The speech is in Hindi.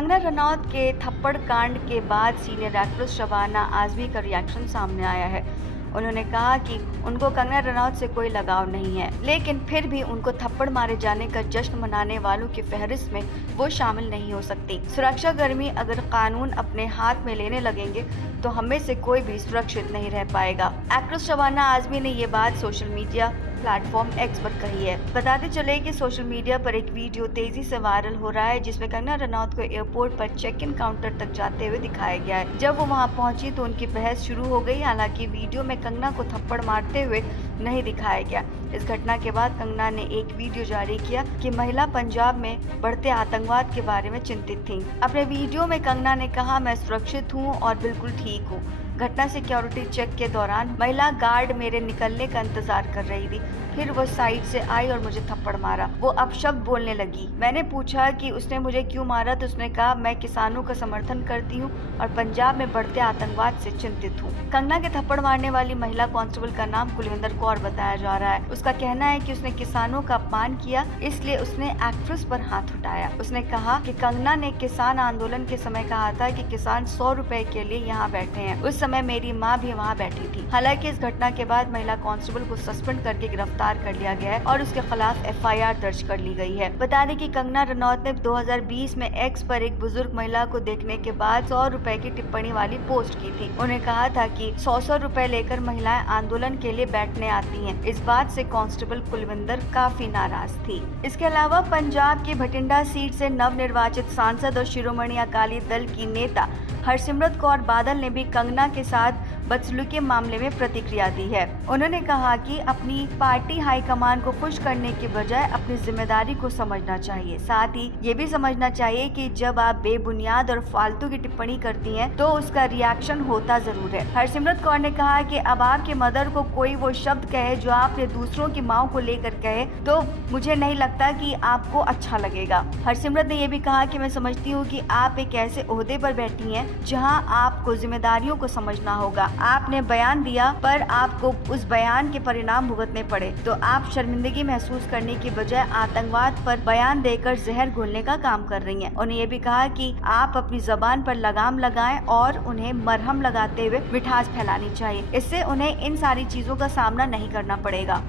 कंगना रनौत के थप्पड़ कांड के बाद सीनियर एक्ट्रेस शबाना आजमी का रिएक्शन सामने आया है। उन्होंने कहा कि उनको कंगना रनौत से कोई लगाव नहीं है, लेकिन फिर भी उनको थप्पड़ मारे जाने का जश्न मनाने वालों की फहरिस्त में वो शामिल नहीं हो सकती। सुरक्षा कर्मी अगर कानून अपने हाथ में लेने लगेंगे तो हमें से कोई भी सुरक्षित नहीं रह पाएगा। एक्ट्रेस शबाना आजमी ने ये बात सोशल मीडिया प्लेटफॉर्म एक्स पर कही है। बताते चले कि सोशल मीडिया पर एक वीडियो तेजी से वायरल हो रहा है, जिसमें कंगना रनौत को एयरपोर्ट पर चेक इन काउंटर तक जाते हुए दिखाया गया है। जब वो वहां पहुंची तो उनकी बहस शुरू हो गई। हालांकि वीडियो में कंगना को थप्पड़ मारते हुए नहीं दिखाया गया। इस घटना के बाद कंगना ने एक वीडियो जारी किया कि महिला पंजाब में बढ़ते आतंकवाद के बारे में चिंतित थी। अपने वीडियो में कंगना ने कहा, मैं सुरक्षित हूँ और बिल्कुल ठीक हूँ। घटना सिक्योरिटी चेक के दौरान महिला गार्ड मेरे निकलने का इंतजार कर रही थी, फिर वो साइड से आई और मुझे थप्पड़ मारा। वो अपशब्द बोलने लगी। मैंने पूछा कि उसने मुझे क्यों मारा तो उसने कहा, मैं किसानों का समर्थन करती हूँ और पंजाब में बढ़ते आतंकवाद से चिंतित हूँ। कंगना के थप्पड़ मारने वाली महिला कांस्टेबल का नाम कुलविंदर कौर बताया जा रहा है। उसका कहना है कि उसने किसानों का अपमान किया, इसलिए उसने एक्ट्रेस पर हाथ उठाया। उसने कहा कि कंगना ने किसान आंदोलन के समय कहा था कि किसान 100 रुपए के लिए यहाँ बैठे हैं। उस समय मेरी माँ भी वहाँ बैठी थी। हालांकि इस घटना के बाद महिला कांस्टेबल को सस्पेंड करके गिरफ्तार कर लिया गया है और उसके खिलाफ FIR दर्ज कर ली गई है। बता दें कि कंगना रनौत ने 2020 में एक्स पर एक बुजुर्ग महिला को देखने के बाद 100 रुपए की टिप्पणी वाली पोस्ट की थी। उन्हें कहा था कि 100 रुपए लेकर महिलाएं आंदोलन के लिए बैठने आती हैं। इस बात से कांस्टेबल कुलविंदर काफी नाराज थी। इसके अलावा पंजाब की भटिंडा सीट से नवनिर्वाचित सांसद और शिरोमणि अकाली दल की नेता हरसिमरत कौर बादल ने भी कंगना के साथ बदसलूकी मामले में प्रतिक्रिया दी है। उन्होंने कहा कि अपनी पार्टी हाईकमान को खुश करने के बजाय अपनी जिम्मेदारी को समझना चाहिए। साथ ही ये भी समझना चाहिए कि जब आप बेबुनियाद और फालतू की टिप्पणी करती हैं तो उसका रिएक्शन होता जरूर है। हरसिमरत कौर ने कहा कि अब आपके मदर को कोई वो शब्द कहे जो आपने दूसरों की माँ को लेकर कहे तो मुझे नहीं लगता कि आपको अच्छा लगेगा। हरसिमरत ने यह भी कहा कि मैं समझती हूँ कि आप एक ऐसे ओहदे पर बैठी हैं जहां आपको जिम्मेदारियों को समझना होगा। आपने बयान दिया पर आपको उस बयान के परिणाम भुगतने पड़े, तो आप शर्मिंदगी महसूस करने की बजाय आतंकवाद पर बयान देकर जहर घोलने का काम कर रही हैं। उन्हें ये भी कहा कि आप अपनी जबान पर लगाम लगाएं और उन्हें मरहम लगाते हुए मिठास फैलानी चाहिए। इससे उन्हें इन सारी चीजों का सामना नहीं करना पड़ेगा।